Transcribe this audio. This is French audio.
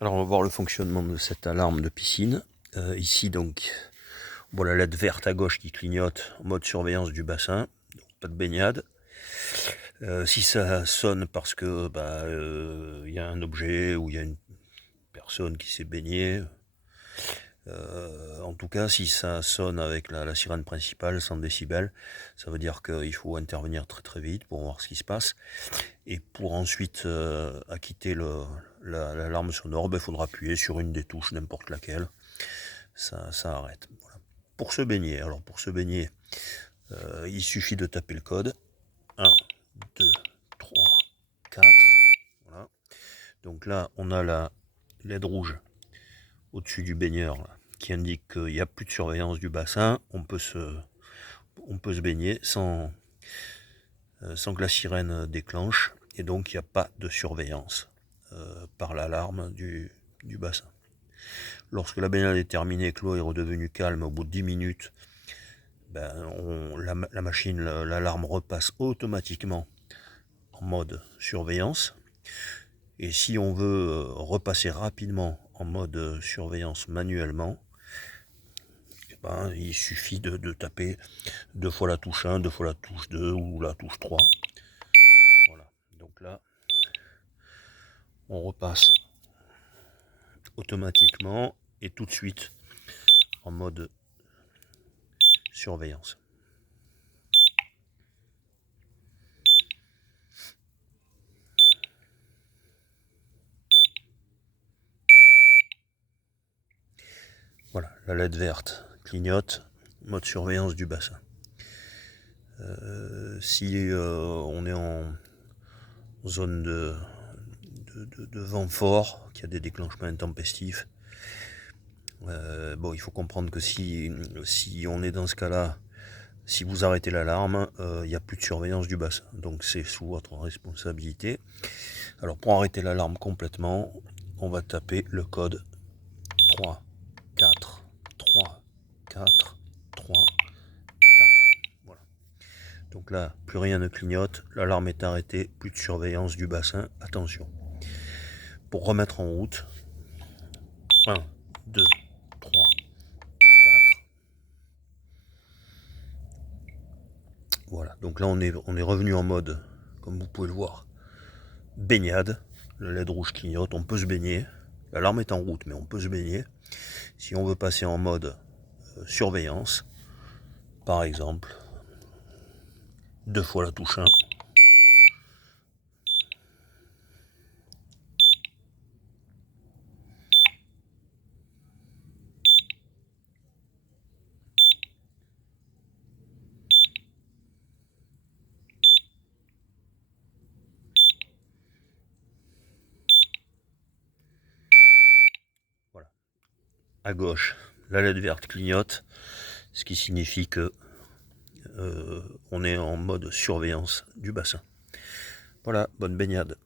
Alors on va voir le fonctionnement de cette alarme de piscine. Ici donc, on voit la LED verte à gauche qui clignote en mode surveillance du bassin, donc pas de baignade. Si ça sonne parce que y a un objet ou il y a une personne qui s'est baignée, en tout cas si ça sonne avec la sirène principale 100 décibels, ça veut dire qu'il faut intervenir très très vite pour voir ce qui se passe. Et pour ensuite acquitter l'alarme sonore, il faudra appuyer sur une des touches, n'importe laquelle. Ça arrête. Voilà. Pour se baigner, il suffit de taper le code 1, 2, 3, 4. Voilà. Donc là, on a la LED rouge au-dessus du baigneur là, qui indique qu'il n'y a plus de surveillance du bassin. On peut se baigner sans que la sirène déclenche. Et donc, il n'y a pas de surveillance par l'alarme du bassin. Lorsque la baignade est terminée, que l'eau est redevenue calme, au bout de 10 minutes, la machine, l'alarme repasse automatiquement en mode surveillance. Et si on veut repasser rapidement en mode surveillance manuellement, il suffit de taper 2 fois la touche 1, 2 fois la touche 2 ou la touche 3. Voilà. Donc là, on repasse automatiquement et tout de suite en mode surveillance. Voilà, la LED verte clignote, mode surveillance du bassin. Si on est en zone de vent fort, qu'il y a des déclenchements intempestifs, il faut comprendre que si on est dans ce cas-là, si vous arrêtez l'alarme, il n'y a plus de surveillance du bassin. Donc c'est sous votre responsabilité. Alors pour arrêter l'alarme complètement, on va taper le code 3, 4, 3, 4, 3, 4. Voilà. Donc là, plus rien ne clignote, l'alarme est arrêtée, plus de surveillance du bassin, attention. Pour remettre en route, 1, 2, 3, 4. Voilà, donc là on est revenu en mode, comme vous pouvez le voir, baignade. Le LED rouge clignote, on peut se baigner. L'alarme est en route, mais on peut se baigner. Si on veut passer en mode surveillance, par exemple, 2 fois la touche 1. Voilà. À gauche, la LED verte clignote, ce qui signifie que on est en mode surveillance du bassin. Voilà, bonne baignade.